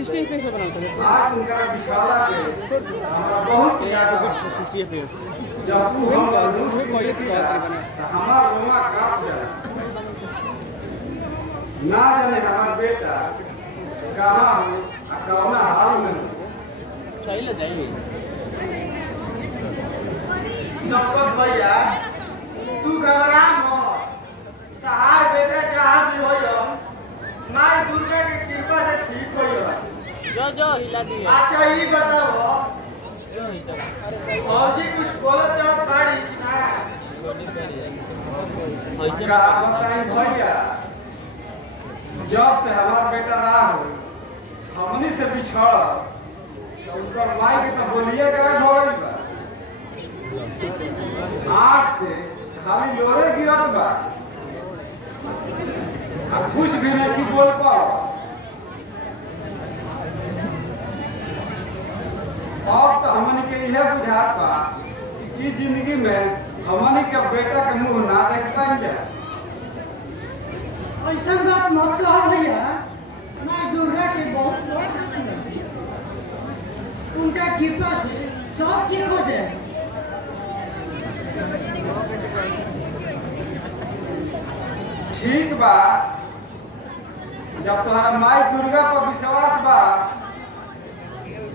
System कैसे बनाते हैं? आज उनका बिछाला के बहुत ज्यादा सिस्टम पे जब हम रूस कोई सी हमारा रोमा काट जाए ना जाने हमारा बेटा कहाँ हो कौना हाल में सही ले जाएंगे। संपत भैया तू घबरा मत, तहार बेटा जहाँ भी हो माँ दुर्गा की कृपा से ठीक हो। जो हिला दी। अच्छा ये बताओ फौजी कुछ बोलो चलो गाड़ी कि ना? बताई भैया जब से हमारा बेटा रहा हो हमनी से बिछड़ तो उनकर माई के तो बोलिए गायब हो गई बा। आँख से खाली लोरे गिरत बा, कुछ भी नहीं बोल पाओ। अब तो हमनी के यह बुझात बा कि इस जिंदगी में हमनी के बेटा के मुंह ना देख पाएंगे। ऐसा बात मत कहो भैया, माँ दुर्गा के बहुत उनका कृपा से सब ठीक हो जाए। ठीक बा, जब तुम्हारा माई दुर्गा पर विश्वास बा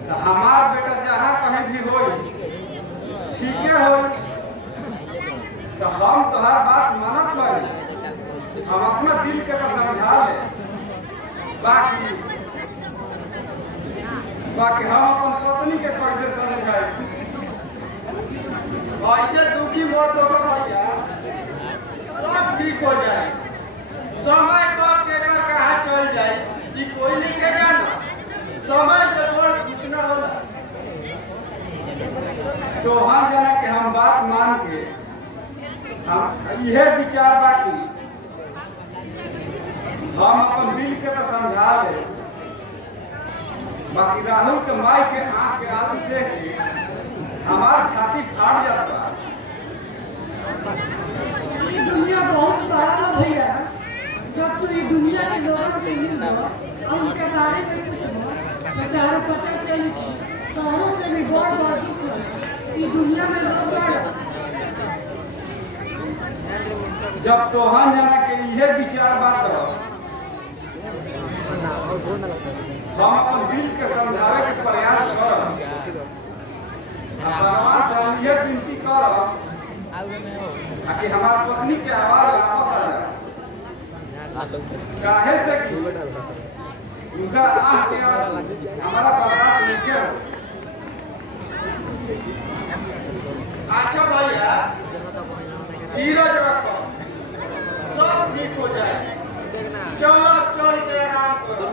तो हमार बेटा जहाँ कहीं भी होई ठीक है होई। तो हम तुम्हार बात मानत बानी, हम अपना दिल के तो समझा ले। बाकी हम अपन पत्नी के कैसे समझाए? ऐसे दुखी मत हो भैया, सब ठीक हो जाए। समय कब केकर कहाँ चल जाए कि कोई नहीं के जाना। समय से बड़ कुछ ना होला। तो हम जाना कि हम बात मान के हम यह विचार बाकी हम अपन दिल के तो समझा ले। बाकी राहुल के माई के आंख के आंसू देख के हमार छाती फाट जाता। ये दुनिया बहुत बड़ा है भैया, जब तू ये दुनिया के लोगों से मिल और उनके बारे में कुछ तो तारा पता चली कि तारों से भी बड़ दुख है। ये दुनिया में लोग बड़ा जब तोहन जाना के यह विचार बात हो हम अपन दिल के समझावे के प्रयास करब। भगवान से हम यह विनती करब कि हमार पत्नी के आवाज वापस आ जाए। काहे से कि उनका आँख के आंसू हमारा बर्दाश्त नहीं हो। अच्छा भैया धीरज रखो, सब ठीक हो जाए। चलो चल के आराम करो।